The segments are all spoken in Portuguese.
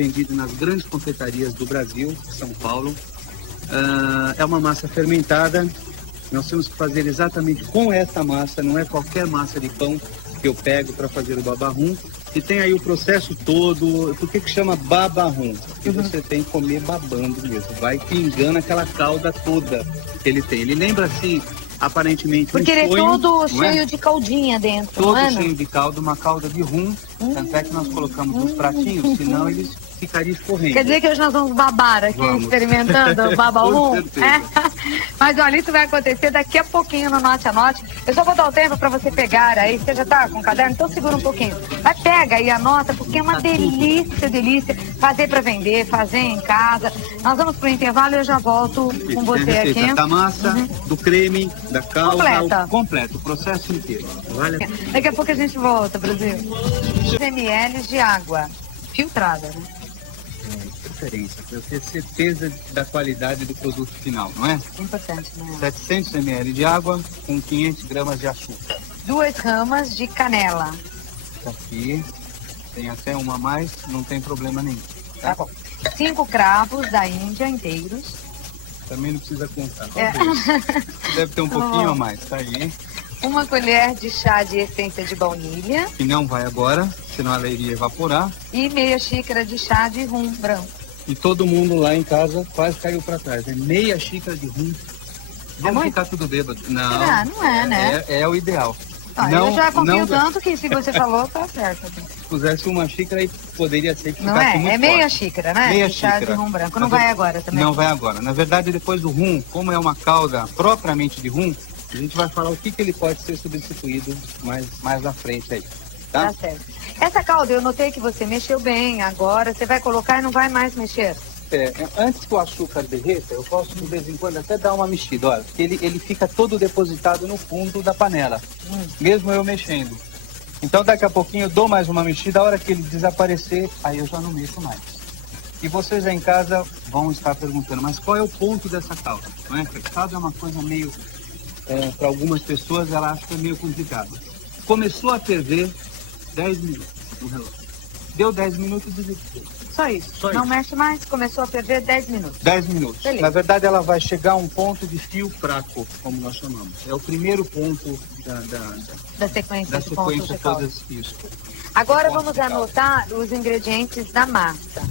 vendido nas grandes confeitarias do Brasil, São Paulo. É uma massa fermentada. Nós temos que fazer exatamente com essa massa, não é qualquer massa de pão que eu pego para fazer o babarrum. E tem aí o processo todo. Por que chama babarrum? Porque você tem que comer babando mesmo. Vai pingando aquela calda toda que ele tem. Ele lembra assim, aparentemente, porque ele é todo cheio é? de caldinha dentro, todo não é? Cheio de calda, uma calda de rum. Tanto é que nós colocamos nos pratinhos, senão eles ficariam escorrendo. Quer dizer que hoje nós vamos babar aqui, experimentando o babarum? Mas olha, isso vai acontecer daqui a pouquinho no Note a Note. Eu só vou dar o tempo para você pegar aí. Você já tá com o caderno? Então segura um pouquinho. Vai, pega aí, anota, porque é uma delícia fazer para vender, fazer em casa. Nós vamos pro intervalo e eu já volto com você aqui. Da massa, do creme, da calda, completo, o processo inteiro. Vale? Daqui a pouco a gente volta, Brasil. 2 ml de água filtrada, né? Preferência, para eu ter certeza da qualidade do produto final, não é? Importante, né? 700 ml de água com 500 gramas de açúcar. 2 ramas de canela. Aqui, tem até uma a mais, não tem problema nenhum. Tá bom. 5 cravos da Índia inteiros. Também não precisa contar. Deve ter um pouquinho a mais, tá aí. 1 colher de chá de essência de baunilha. Que não vai agora, senão ela iria evaporar. E meia xícara de chá de rum branco. E todo mundo lá em casa quase caiu para trás. É meia xícara de rum. Vamos ficar tudo bêbado. Não, não é, né? É o ideal. Não, eu já confio tanto que se você falou, tá certo. Se pusesse 1 xícara, aí poderia ser que não ficasse muito é meia forte. xícara, né? Meia de chá xícara. de rum branco. Não vai agora também? Não vai agora. Na verdade, depois do rum, como é uma calda propriamente de rum, a gente vai falar o que ele pode ser substituído mais na frente aí. Tá certo. Essa calda, eu notei que você mexeu bem. Agora você vai colocar e não vai mais mexer? Antes que o açúcar derreta, eu posso de vez em quando até dar uma mexida. Olha, ele fica todo depositado no fundo da panela, mesmo eu mexendo. Então daqui a pouquinho eu dou mais uma mexida, a hora que ele desaparecer, aí eu já não mexo mais. E vocês aí em casa vão estar perguntando, mas qual é o ponto dessa calda? Não é? Porque calda é uma coisa meio, para algumas pessoas, ela acha que é meio complicado. Começou a ferver 10 minutos no relógio. Deu 10 minutos e desistiu. Só isso. Não mexe mais, começou a ferver 10 minutos. 10 minutos. Beleza. Na verdade, ela vai chegar a um ponto de fio fraco, como nós chamamos. É o primeiro ponto da sequência de pontos de calda. Isso. Agora vamos anotar os ingredientes da massa,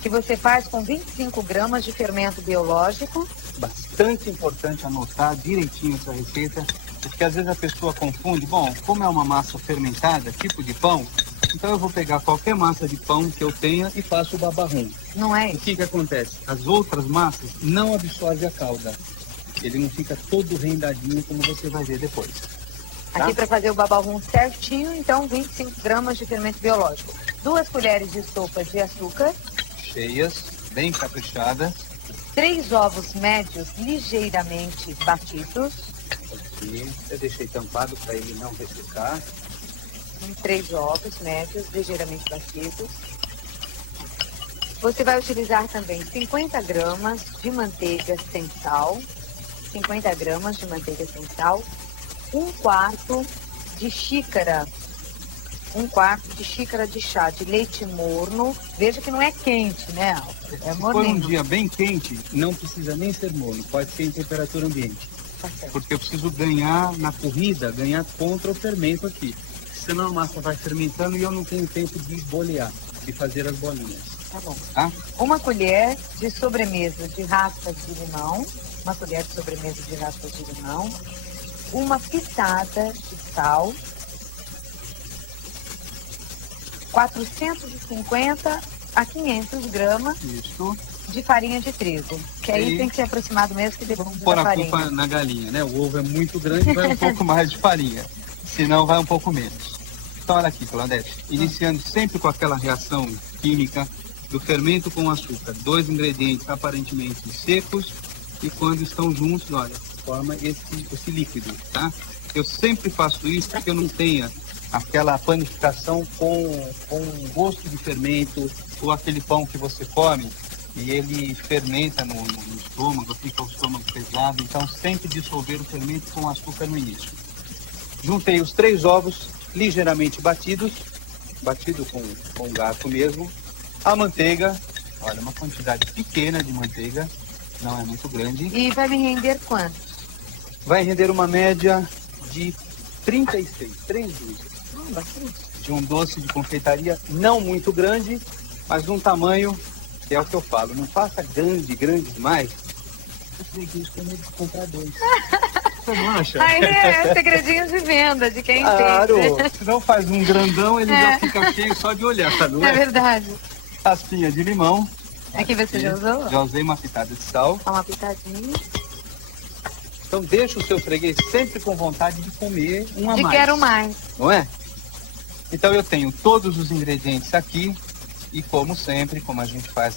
que você faz com 25 gramas de fermento biológico. Bastante importante anotar direitinho essa receita, porque às vezes a pessoa confunde. Bom, como é uma massa fermentada, tipo de pão, então eu vou pegar qualquer massa de pão que eu tenha e faço o babarrum. Não é isso? O que acontece? As outras massas não absorvem a calda. Ele não fica todo rendadinho como você vai ver depois. Tá? Aqui para fazer o babarrum certinho, então 25 gramas de fermento biológico. 2 colheres de sopa de açúcar. Cheias, bem caprichadas. 3 ovos médios ligeiramente batidos. Aqui, eu deixei tampado para ele não ressecar. 3 ovos médios, ligeiramente batidos. Você vai utilizar também 50 gramas de manteiga sem sal. 50 gramas de manteiga sem sal. 1/4 de xícara. 1/4 de xícara de chá de leite morno. Veja que não é quente, né, Alfred? Se for um dia bem quente, não precisa nem ser morno. Pode ser em temperatura ambiente. Tá certo. Porque eu preciso ganhar na corrida, ganhar contra o fermento aqui. Senão a massa vai fermentando e eu não tenho tempo de bolear, de fazer as bolinhas. Tá bom. Tá? 1 colher de sobremesa de raspas de limão. 1 colher de sobremesa de raspas de limão. 1 pitada de sal. 450 a 500 gramas de farinha de trigo. Que aí tem que ser aproximado mesmo que depois vamos pôr a culpa na galinha, né? O ovo é muito grande, vai um pouco mais de farinha. Senão vai um pouco menos. Então olha aqui, Claudete, iniciando sempre com aquela reação química do fermento com açúcar. 2 ingredientes aparentemente secos e quando estão juntos, olha, forma esse líquido, tá? Eu sempre faço isso para que eu não tenha aquela panificação com gosto de fermento ou aquele pão que você come e ele fermenta no estômago, fica o estômago pesado. Então sempre dissolver o fermento com açúcar no início. Juntei os 3 ovos ligeiramente batido com garfo mesmo. A manteiga, olha, uma quantidade pequena de manteiga, não é muito grande. E vai me render quanto? Vai render uma média de 36, 3 dúzias. Bastante. De um doce de confeitaria não muito grande, mas de um tamanho que é o que eu falo. Não faça grande demais. Eu preguiça com medo de comprar 2. Você não acha? Aí é segredinho de venda, de quem Claro, entende. se não faz um grandão, ele já fica cheio só de olhar, não É é? verdade. Raspinha de limão. Aqui você já usou? Já usei uma pitada de sal. Dá uma pitadinha. Então deixa o seu freguês sempre com vontade de comer um a De mais. quero mais. Não é? Então eu tenho todos os ingredientes aqui e como sempre, como a gente faz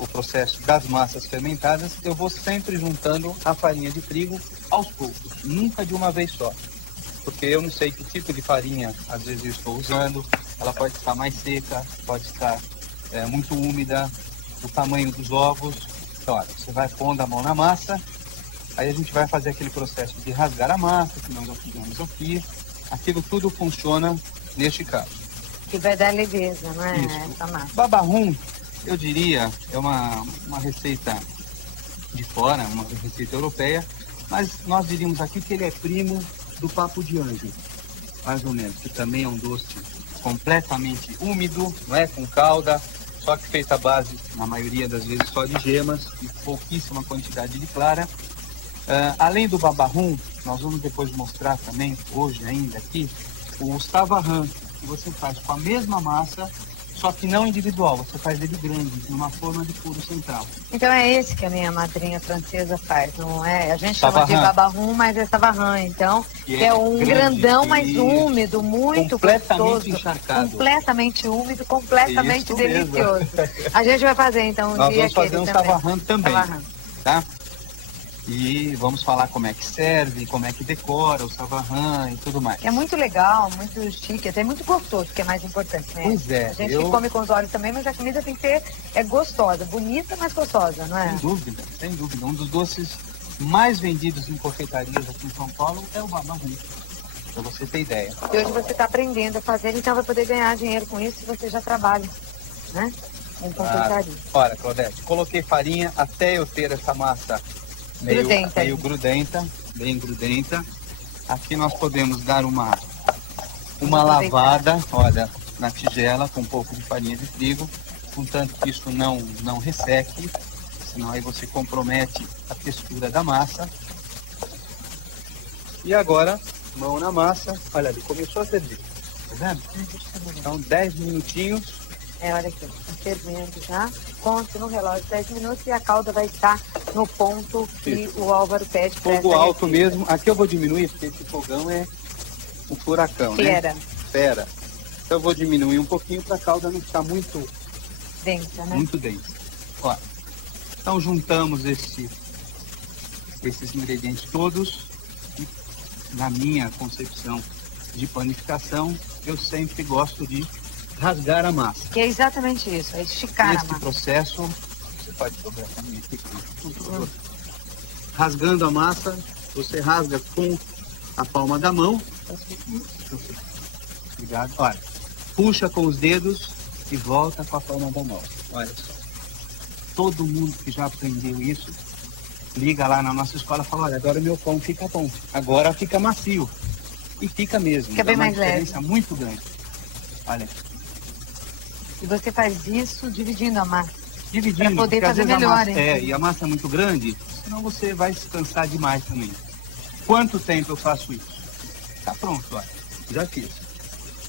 o processo das massas fermentadas, eu vou sempre juntando a farinha de trigo aos poucos, nunca de uma vez só. Porque eu não sei que tipo de farinha às vezes eu estou usando, ela pode estar mais seca, pode estar muito úmida, o tamanho dos ovos. Então, olha, você vai pondo a mão na massa, aí a gente vai fazer aquele processo de rasgar a massa, que nós já fizemos aqui. Aquilo tudo funciona neste caso. Que vai dar leveza, não é? Isso. Essa massa. Babarrum, eu diria, é uma receita de fora, uma receita europeia, mas nós diríamos aqui que ele é primo do papo de anjo, mais ou menos, que também é um doce completamente úmido, não é? Com calda, só que feita à base, na maioria das vezes, só de gemas e pouquíssima quantidade de clara. Além do babarrum, nós vamos depois mostrar também, hoje ainda aqui, o savarran, que você faz com a mesma massa, só que não individual, você faz ele grande, numa forma de furo central. Então é esse que a minha madrinha francesa faz, não é? A gente chama de Savarran. babarrum, mas é savarran, então. Que É um grande, grandão, mas isso. úmido, muito Completamente gostoso. encharcado. Completamente úmido, completamente Isso mesmo. delicioso. A gente vai fazer então um Nós dia vamos fazer um aquele também. savarran também, Savarran. tá? E vamos falar como é que serve, como é que decora o savarran e tudo mais. É muito legal, muito chique, até muito gostoso, que é mais importante, né? Pois é, A gente eu- come com os olhos também, mas a comida tem que ser gostosa, bonita, mas gostosa, não é? Sem dúvida, sem dúvida. Um dos doces mais vendidos em confeitarias aqui em São Paulo é o babarrum, para você ter ideia. E hoje você está aprendendo a fazer, então vai poder ganhar dinheiro com isso se você já trabalha, né? Em confeitaria. Olha, Claudete, coloquei farinha até eu ter essa massa meio grudenta, bem grudenta. Aqui nós podemos dar uma lavada, olha, na tigela com um pouco de farinha de trigo, contanto que isso não resseque, senão aí você compromete a textura da massa. E agora, mão na massa, olha ali, começou a ferver, tá vendo? Então 10 minutinhos. Olha aqui, está fervendo já. Conte no relógio 10 minutos e a calda vai estar no ponto que Isso. o Álvaro pede para Fogo alto mesmo. Aqui eu vou diminuir, porque esse fogão é um furacão, Fera. né? Fera. Então eu vou diminuir um pouquinho para a calda não ficar muito Densa, né? densa. Ó, então juntamos esses ingredientes todos. E, na minha concepção de panificação, eu sempre gosto de rasgar a massa. Que é exatamente isso, é esticar a Esse massa. processo, você pode dobrar também aqui, por favor. Rasgando a massa, você rasga com a palma da mão. Obrigado. Olha, puxa com os dedos e volta com a palma da mão. Olha só. Todo mundo que já aprendeu isso, liga lá na nossa escola e fala, olha, agora meu pão fica bom. Agora fica macio. E fica mesmo. Fica bem é uma mais leve. diferença muito grande. Olha, E você faz isso dividindo a massa. dividindo, Pra poder porque às fazer vezes a melhor, massa, hein? e a massa é muito grande, senão você vai se cansar demais também. Quanto tempo eu faço isso? Tá pronto, olha, já fiz.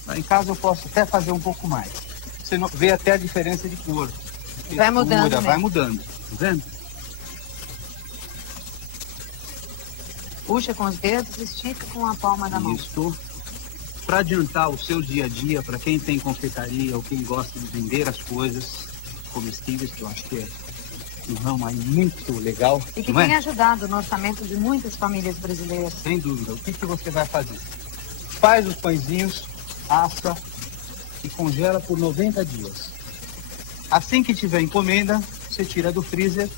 Lá em casa eu posso até fazer um pouco mais. Você não vê até a diferença de cor. Vai mudando Textura, vai mesmo. mudando, tá vendo? Puxa com os dedos, estica com a palma da mão. Isso. Para adiantar o seu dia a dia, para quem tem confeitaria ou quem gosta de vender as coisas comestíveis, que eu acho que é um ramo aí muito legal, E que não é? tem ajudado no orçamento de muitas famílias brasileiras. Sem dúvida. O que você vai fazer? Faz os pãezinhos, assa e congela por 90 dias. Assim que tiver encomenda, você tira do freezer,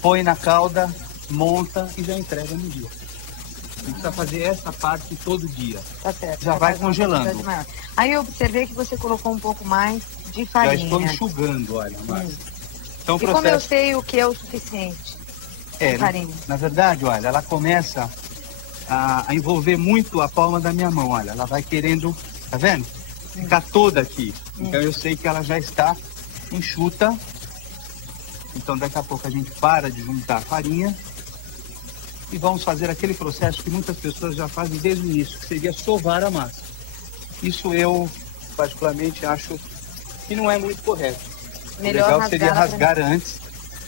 põe na calda, monta e já entrega no dia. Você precisa fazer essa parte todo dia. Tá certo. Já vai faz uma congelando. quantidade maior. Aí eu observei que você colocou um pouco mais de farinha. Já estou enxugando, olha, a massa. Então, o E processo... como eu sei o que é o suficiente de farinha? Na verdade, olha, ela começa a envolver muito a palma da minha mão, olha. Ela vai querendo, tá vendo? Ficar toda aqui. Então eu sei que ela já está enxuta. Então daqui a pouco a gente para de juntar a farinha e vamos fazer aquele processo que muitas pessoas já fazem desde o início, que seria sovar a massa. Isso eu particularmente acho que não é muito correto. Melhor o legal seria rasgar antes,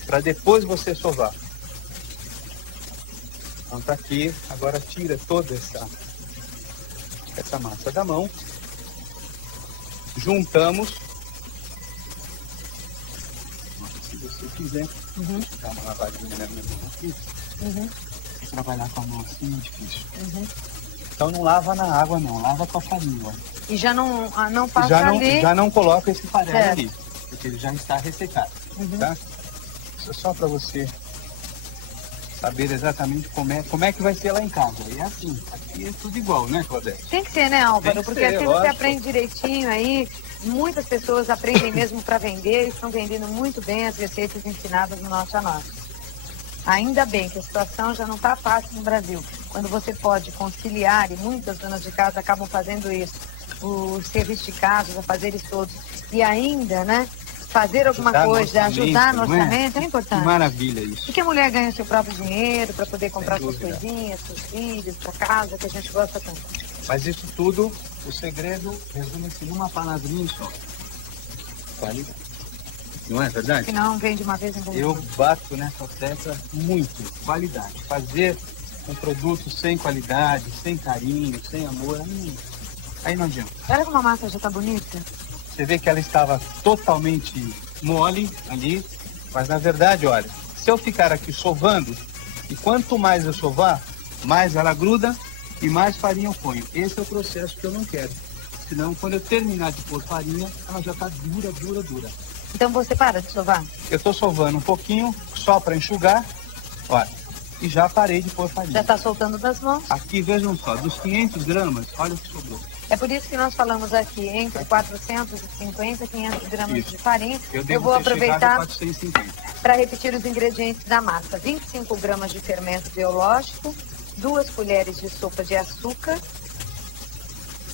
para depois você sovar. Então tá aqui, agora tira toda essa massa da mão. Juntamos. Se você quiser, dar uma lavadinha na minha mão aqui. Trabalhar com a mão assim é difícil. Então não lava na água não, lava com a farinha. E já não passa ali? Já não coloca esse farelo ali, porque ele já está ressecado. Tá? Isso é só para você saber exatamente como é que vai ser lá em casa. E é assim, aqui é tudo igual, né, Claudete? Tem que ser, né, Álvaro? Porque ser, assim lógico. você aprende direitinho aí. Muitas pessoas aprendem mesmo para vender e estão vendendo muito bem as receitas ensinadas no Norte a Norte. Ainda bem que a situação já não está fácil no Brasil. Quando você pode conciliar, e muitas donas de casa acabam fazendo isso, os serviços de casa, os afazeres todos, e ainda, né, fazer alguma coisa, ajudar no orçamento, é importante. Que maravilha isso. Porque a mulher ganha o seu próprio dinheiro para poder comprar suas coisinhas, seus filhos, sua casa, que a gente gosta tanto. Mas isso tudo, o segredo resume-se numa palavrinha só. Qualidade. Não é verdade? Que não vem de uma vez em quando. Eu bato nessa tecla muito. Qualidade. Fazer um produto sem qualidade, sem carinho, sem amor, aí não adianta. Olha como a massa já está bonita. Você vê que ela estava totalmente mole ali, mas na verdade, olha, se eu ficar aqui sovando, e quanto mais eu sovar, mais ela gruda e mais farinha eu ponho. Esse é o processo que eu não quero. Senão, quando eu terminar de pôr farinha, ela já está dura, dura, dura. Então você para de sovar? Eu estou sovando um pouquinho, só para enxugar, olha, e já parei de pôr farinha. Já está soltando das mãos? Aqui, vejam só, dos 500 gramas, olha o que sobrou. É por isso que nós falamos aqui entre 450 e 500 gramas Isso. de farinha. Eu vou aproveitar para repetir os ingredientes da massa. 25 gramas de fermento biológico, 2 colheres de sopa de açúcar,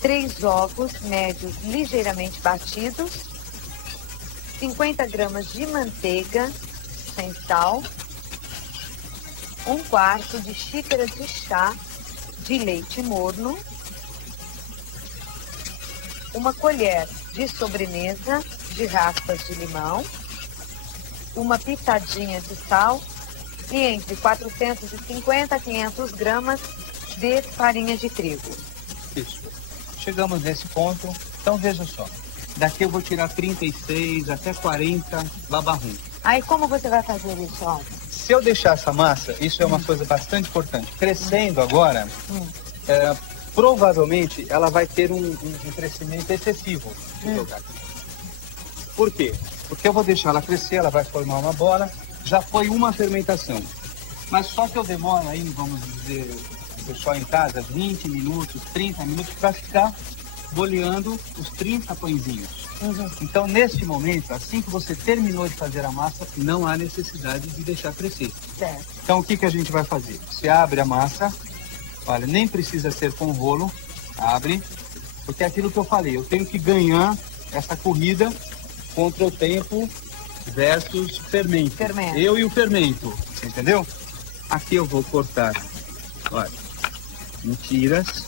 3 ovos médios ligeiramente batidos, 50 gramas de manteiga sem sal, 1/4 de xícara de chá de leite morno, 1 colher de sobremesa de raspas de limão, 1 pitadinha de sal e entre 450 a 500 gramas de farinha de trigo. Isso. Chegamos nesse ponto, então veja só. Daqui eu vou tirar 36 até 40 babarrum. Aí como você vai fazer isso, Álvaro? Se eu deixar essa massa, isso é uma coisa bastante importante. Crescendo agora, provavelmente ela vai ter um crescimento excessivo. Por quê? Porque eu vou deixar ela crescer, ela vai formar uma bola, já foi uma fermentação. Mas só que eu demoro aí, vamos dizer, o pessoal em casa, 20 minutos, 30 minutos para ficar boleando os 30 pãezinhos. Então, neste momento, assim que você terminou de fazer a massa, não há necessidade de deixar crescer. Certo. Então, o que a gente vai fazer? Você abre a massa, olha, nem precisa ser com rolo, abre, porque é aquilo que eu falei, eu tenho que ganhar essa corrida contra o tempo versus fermento. Eu e o fermento, você entendeu? Aqui eu vou cortar, olha, em tiras,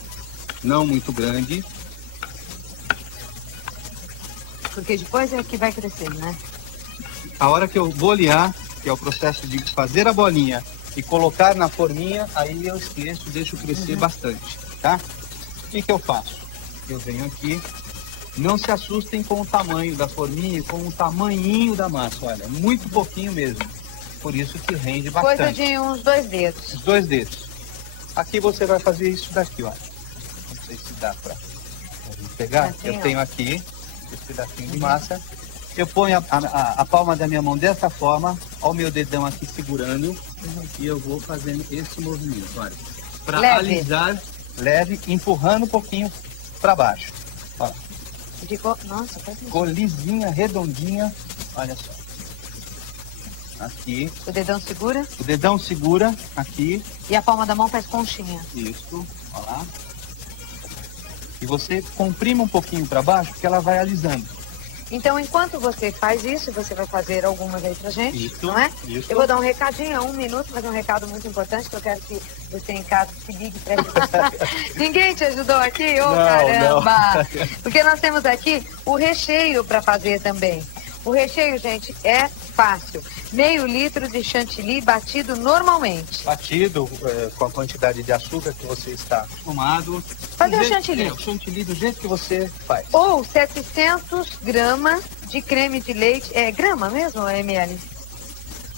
não muito grande. Porque depois é que vai crescer, né? A hora que eu bolear, que é o processo de fazer a bolinha e colocar na forminha, aí eu esqueço, deixo crescer bastante, tá? O que eu faço? Eu venho aqui, não se assustem com o tamanho da forminha, com o tamanhinho da massa, olha, muito pouquinho mesmo. Por isso que rende bastante. Coisa de uns 2 dedos. Os 2 dedos. Aqui você vai fazer isso daqui, olha. Não sei se dá pra pegar. Assim, eu tenho aqui esse pedacinho de massa. Eu ponho a palma da minha mão dessa forma, ó, o meu dedão aqui segurando, e eu vou fazendo esse movimento, olha. Para alisar, leve, empurrando um pouquinho para baixo. Ó. Ficou, nossa, faz isso. Ficou lisinha, redondinha. Olha só. Aqui. O dedão segura? O dedão segura aqui. E a palma da mão faz conchinha. Isso. Olha lá. E você comprime um pouquinho para baixo, porque ela vai alisando. Então, enquanto você faz isso, você vai fazer algumas aí pra gente, Isso, não é? isso. Eu vou dar um recadinho, 1 minuto, mas é um recado muito importante, que eu quero que você em casa se ligue pra isso. Ninguém te ajudou aqui? Ô, caramba! Não. Porque nós temos aqui o recheio para fazer também. O recheio, gente, é fácil. Meio litro de chantilly batido normalmente. Batido com a quantidade de açúcar que você está acostumado. Fazer o chantilly. O chantilly do jeito que você faz. Ou 700 gramas de creme de leite. É grama mesmo ou é ml?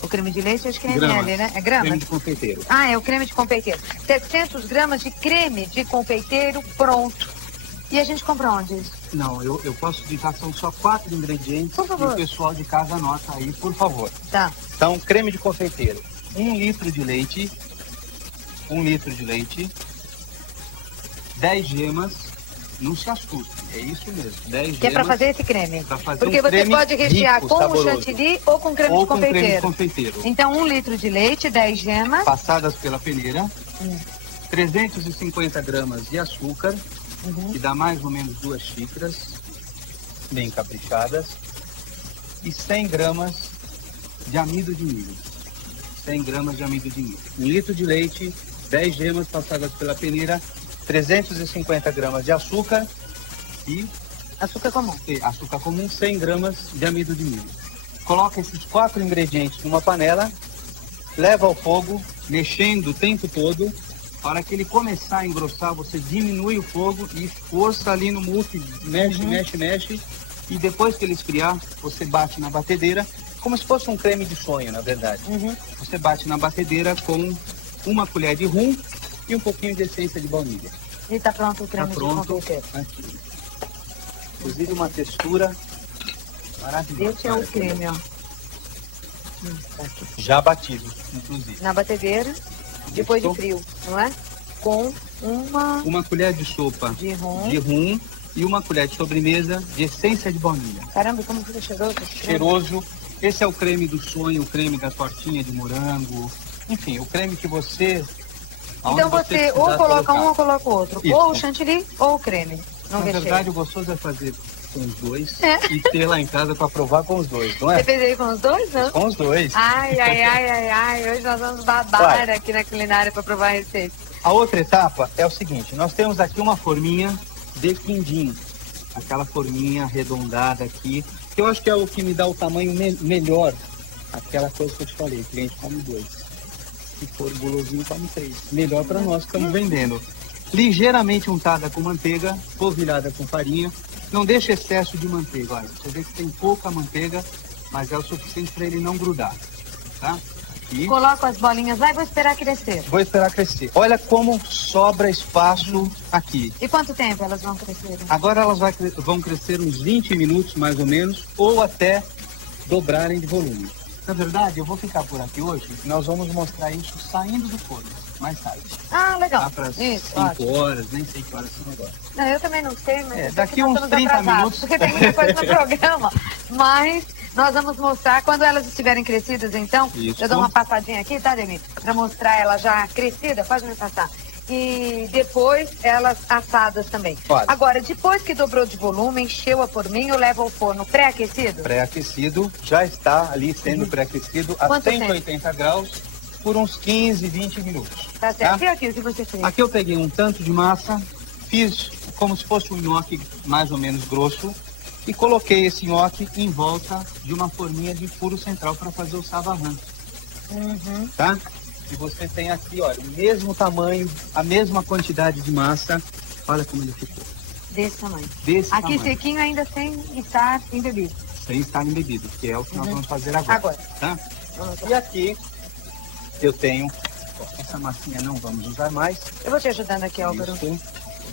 O creme de leite, acho que é ml, né? É grama? Creme de confeiteiro. Ah, é o creme de confeiteiro. 700 gramas de creme de confeiteiro pronto. E a gente compra onde isso? Não, eu posso dizer que são só 4 ingredientes. Por favor. E o pessoal de casa anota aí, por favor. Tá. Então, creme de confeiteiro. 1 litro de leite. 1 litro de leite. 10 gemas. Não se assuste, é isso mesmo. 10 gemas. Que é para fazer esse creme. Pra fazer Porque um você creme pode rechear rico, com o saboroso. chantilly ou com creme Ou de com confeiteiro. creme de confeiteiro. Então, 1 litro de leite, 10 gemas. Passadas pela peneira. 350 gramas de açúcar. Que dá mais ou menos 2 xícaras, bem caprichadas, e 100 gramas de amido de milho. 100 gramas de amido de milho. 1 litro de leite, 10 gemas passadas pela peneira, 350 gramas de açúcar e Açúcar comum. açúcar comum, 100 gramas de amido de milho. Coloca esses 4 ingredientes numa panela, leva ao fogo, mexendo o tempo todo. A hora que ele começar a engrossar, você diminui o fogo e força ali no mousse, mexe, mexe. E depois que ele esfriar, você bate na batedeira, como se fosse um creme de sonho, na verdade. Você bate na batedeira com 1 colher de rum e um pouquinho de essência de baunilha. E tá pronto o creme Tá de pronto. confeiteiro. Aqui. Inclusive uma textura maravilhosa. Esse é o creme, ó. Tá aqui. Já batido, inclusive. Na batedeira, depois de Isso. frio, não é? Com uma 1 colher de sopa de rum. de rum e 1 colher de sobremesa de essência de baunilha. Caramba, como fica cheiroso esse creme. Cheiroso. Esse é o creme do sonho, o creme da tortinha de morango. Enfim, o creme que você... Então aonde você ou precisar coloca colocar. um ou coloca o outro. Isso. Ou o chantilly ou o creme. Não Na recheio. verdade, o gostoso é fazer com os dois É. e ter lá em casa para provar com os dois, não Você é? fez aí com os dois, não? Com os dois. Ai. Hoje nós vamos babar Vai. aqui na culinária para provar a receita. A outra etapa é o seguinte, nós temos aqui uma forminha de quindim. Aquela forminha arredondada aqui, que eu acho que é o que me dá o tamanho melhor. Aquela coisa que eu te falei, o cliente come 2. Se for gulosinho, come 3. Melhor para nós que estamos vendendo. Ligeiramente untada com manteiga, polvilhada com farinha. Não deixa excesso de manteiga. Olha, você vê que tem pouca manteiga, mas é o suficiente para ele não grudar. Tá? E Coloco as bolinhas lá e vou esperar crescer. vou esperar crescer. Olha como sobra espaço aqui. E quanto tempo elas vão crescer? Agora elas vão crescer uns 20 minutos, mais ou menos, ou até dobrarem de volume. Na verdade, eu vou ficar por aqui hoje e nós vamos mostrar isso saindo do forno, mais tarde. Ah, legal. Lá para Isso, 5 ótimo. horas, nem sei que horas são agora. Não, eu também não sei, mas eu sei daqui que nós uns estamos 30 atrasados, minutos. porque tem muita coisa no programa. Mas nós vamos mostrar quando elas estiverem crescidas, então. Isso. Eu dou uma passadinha aqui, tá, Demi? Para mostrar ela já crescida, pode me passar. E depois elas assadas também. Pode. Agora, depois que dobrou de volume, encheu a forminha, leva ao forno pré-aquecido? Pré-aquecido, já está ali sendo pré-aquecido a Quanto 180 graus por uns 15, 20 minutos. Tá certo. E aqui, o que você fez? Aqui eu peguei um tanto de massa, fiz como se fosse um nhoque mais ou menos grosso e coloquei esse nhoque em volta de uma forminha de furo central para fazer o savarrão, tá? E você tem aqui, olha, o mesmo tamanho, a mesma quantidade de massa. Olha como ele ficou. Desse tamanho. Desse Aqui tamanho. sequinho ainda sem estar embebido. Sem estar embebido, que é o que nós vamos fazer agora. Agora. Tá? Vamos lá. E aqui eu tenho, ó, essa massinha não vamos usar mais. Eu vou te ajudando aqui, Álvaro. Isso,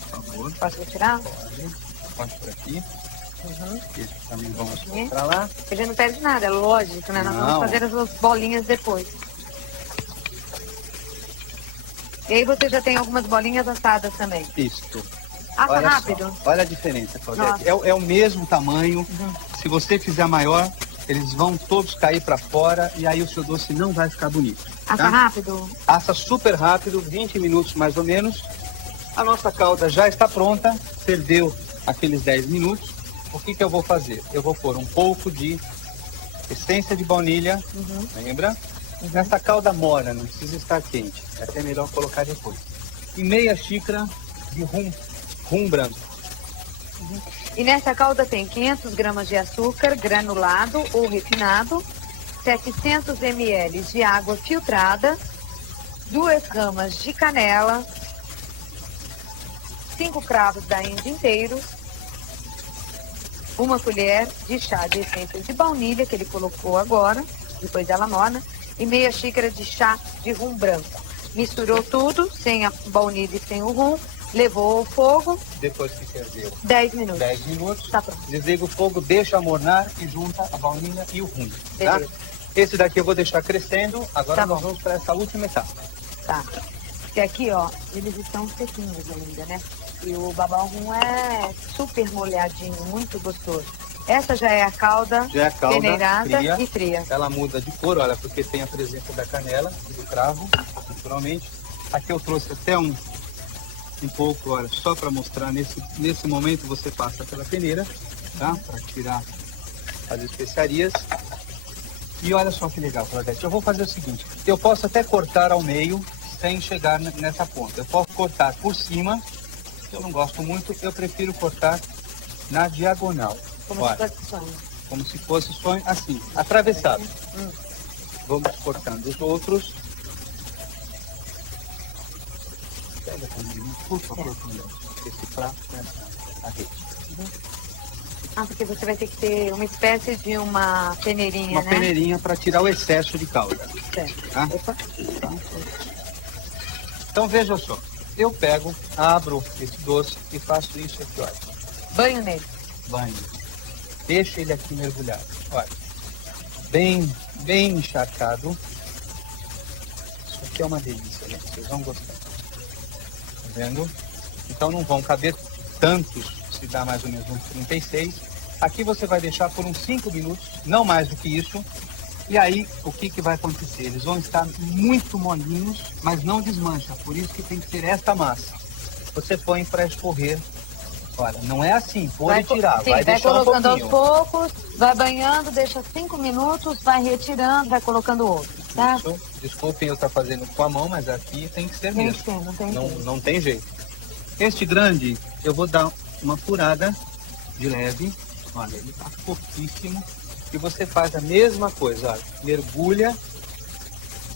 por favor. Posso retirar? Pode por aqui. Esse também vamos Aqui. colocar lá. Ele não perde nada, é lógico, né? Nós Não. vamos fazer as bolinhas depois. E aí você já tem algumas bolinhas assadas também. Isto. Assa olha rápido? Só, olha a diferença, Claudete. É o mesmo tamanho. Se você fizer maior, eles vão todos cair para fora e aí o seu doce não vai ficar bonito. Assa tá? rápido? Assa super rápido, 20 minutos mais ou menos. A nossa calda já está pronta, ferveu aqueles 10 minutos. O que eu vou fazer? Eu vou pôr um pouco de essência de baunilha, lembra? Nessa calda morna, não precisa estar quente. É até melhor colocar depois. E meia xícara de rum branco. E nessa calda tem 500 gramas de açúcar granulado ou refinado, 700 ml de água filtrada, 2 ramas de canela, 5 cravos da Índia inteiros, 1 colher de chá de essência de baunilha, que ele colocou agora, depois dela morna, e meia xícara de chá de rum branco. Misturou tudo, sem a baunilha e sem o rum, levou ao fogo. Depois que ferveu 10 minutos. 10 minutos. Tá pronto. Desliga o fogo, deixa amornar e junta a baunilha e o rum. Tá? Beleza. Esse daqui eu vou deixar crescendo. Agora Tá nós bom. vamos para essa última etapa. Tá. Porque aqui, ó, eles estão sequinhos ainda, né? E o babau rum é super molhadinho, muito gostoso. Essa já é a calda, Já é a calda peneirada fria. e fria. Ela muda de cor, olha, porque tem a presença da canela e do cravo, naturalmente. Aqui eu trouxe até um pouco, olha, só para mostrar. Nesse momento você passa pela peneira, tá? Para tirar as especiarias. E olha só que legal, Claudete. Eu vou fazer o seguinte, eu posso até cortar ao meio sem chegar nessa ponta. Eu posso cortar por cima, eu não gosto muito, eu prefiro cortar na diagonal. Como Olha, se fosse sonho. como se fosse sonho, assim, atravessado. Vamos cortando os outros. Pega também, por favor, esse prato com essa rede. Ah, porque você vai ter que ter uma espécie de uma peneirinha, Uma né? peneirinha para tirar o excesso de calda. Certo. Tá? Opa. Então veja só, eu pego, abro esse doce e faço isso aqui, olha. Banho nele. Banho. Deixa ele aqui mergulhado. Olha. Bem encharcado. Isso aqui é uma delícia, gente. Vocês vão gostar. Tá vendo? Então não vão caber tantos, se dá mais ou menos uns 36. Aqui você vai deixar por uns 5 minutos, não mais do que isso. E aí, o que vai acontecer? Eles vão estar muito molinhos, mas não desmancha. Por isso que tem que ser esta massa. Você põe para escorrer. Olha, não é assim, pôr e tirar. Sim, vai deixar um colocando aos pouquinho. poucos, vai banhando, deixa 5 minutos, vai retirando, vai colocando outro, tá? Isso. Desculpem eu estar fazendo com a mão, mas aqui tem que ser Tem mesmo. que ser, não tem jeito. Não tem jeito. Este grande, eu vou dar uma furada de leve. Olha, ele está pouquíssimo. E você faz a mesma coisa, olha. Mergulha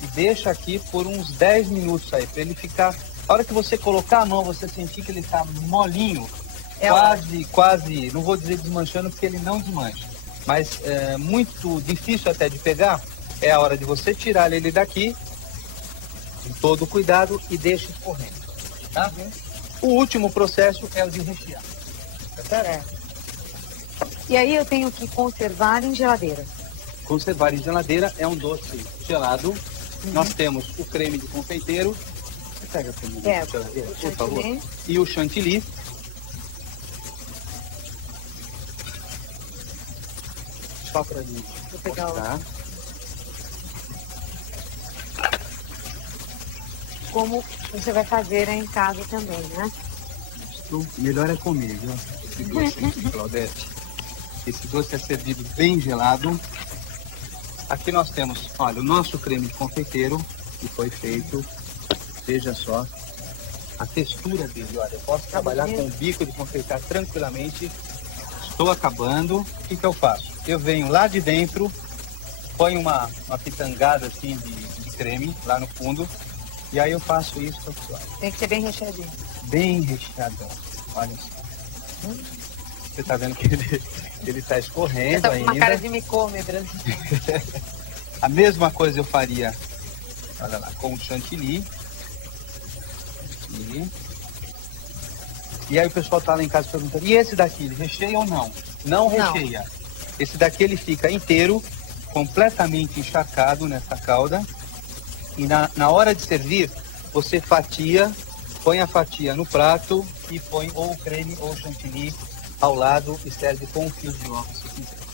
e deixa aqui por uns 10 minutos aí, para ele ficar... A hora que você colocar a mão, você sentir que ele está molinho, quase, não vou dizer desmanchando, porque ele não desmancha. Mas é muito difícil até de pegar, é a hora de você tirar ele daqui, com todo o cuidado, e deixa escorrendo, tá? O último processo é o de rechear. Tá certo? E aí eu tenho que conservar em geladeira. Conservar em geladeira é um doce gelado. Nós temos o creme de confeiteiro. Você pega para mim, geladeira, por favor. E o chantilly. Só para mim. Vou pegar tá? Como você vai fazer em casa também, né? O melhor é comer, viu? Esse doce aqui, Claudete. Esse doce é servido bem gelado. Aqui nós temos, olha, o nosso creme de confeiteiro, que foi feito. Veja só a textura dele. Olha, eu posso trabalhar com o bico de confeitar tranquilamente. Estou acabando. O que eu faço? Eu venho lá de dentro, ponho uma pitangada assim de creme lá no fundo. E aí eu faço isso aqui, olha. Tem que ser bem recheadinho. Bem recheadão. Olha só. Você tá vendo que ele tá escorrendo Você tá com ainda. uma cara de me come, Brasil. A mesma coisa eu faria, olha lá, com o chantilly. E aí o pessoal tá lá em casa perguntando, e esse daqui, ele recheia ou não? Não recheia. Esse daqui ele fica inteiro, completamente encharcado nessa calda. E na hora de servir, você fatia põe a fatia no prato e põe ou o creme ou o chantilly ao lado e serve com um fio de ovos.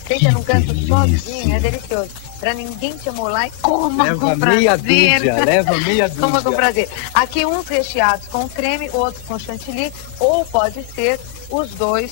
Feita num canto sozinho, é delicioso. Pra ninguém te amolar e coma com prazer. Leva meia dúzia. Coma com prazer. Aqui uns recheados com creme, outros com chantilly, ou pode ser os dois,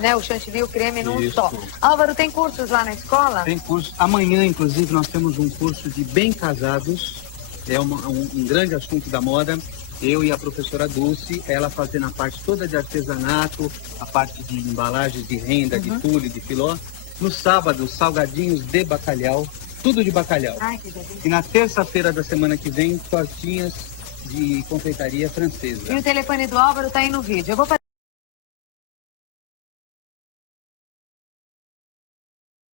né? O chantilly e o creme num só. Álvaro, tem cursos lá na escola? Tem curso. Amanhã, inclusive, nós temos um curso de bem casados. É um grande assunto da moda. Eu e a professora Dulce, ela fazendo a parte toda de artesanato, a parte de embalagens de renda, de tule, de filó. No sábado, salgadinhos de bacalhau, tudo de bacalhau. Ai, que delícia. E na terça-feira da semana que vem, tortinhas de confeitaria francesa. E o telefone do Álvaro tá aí no vídeo. Eu vou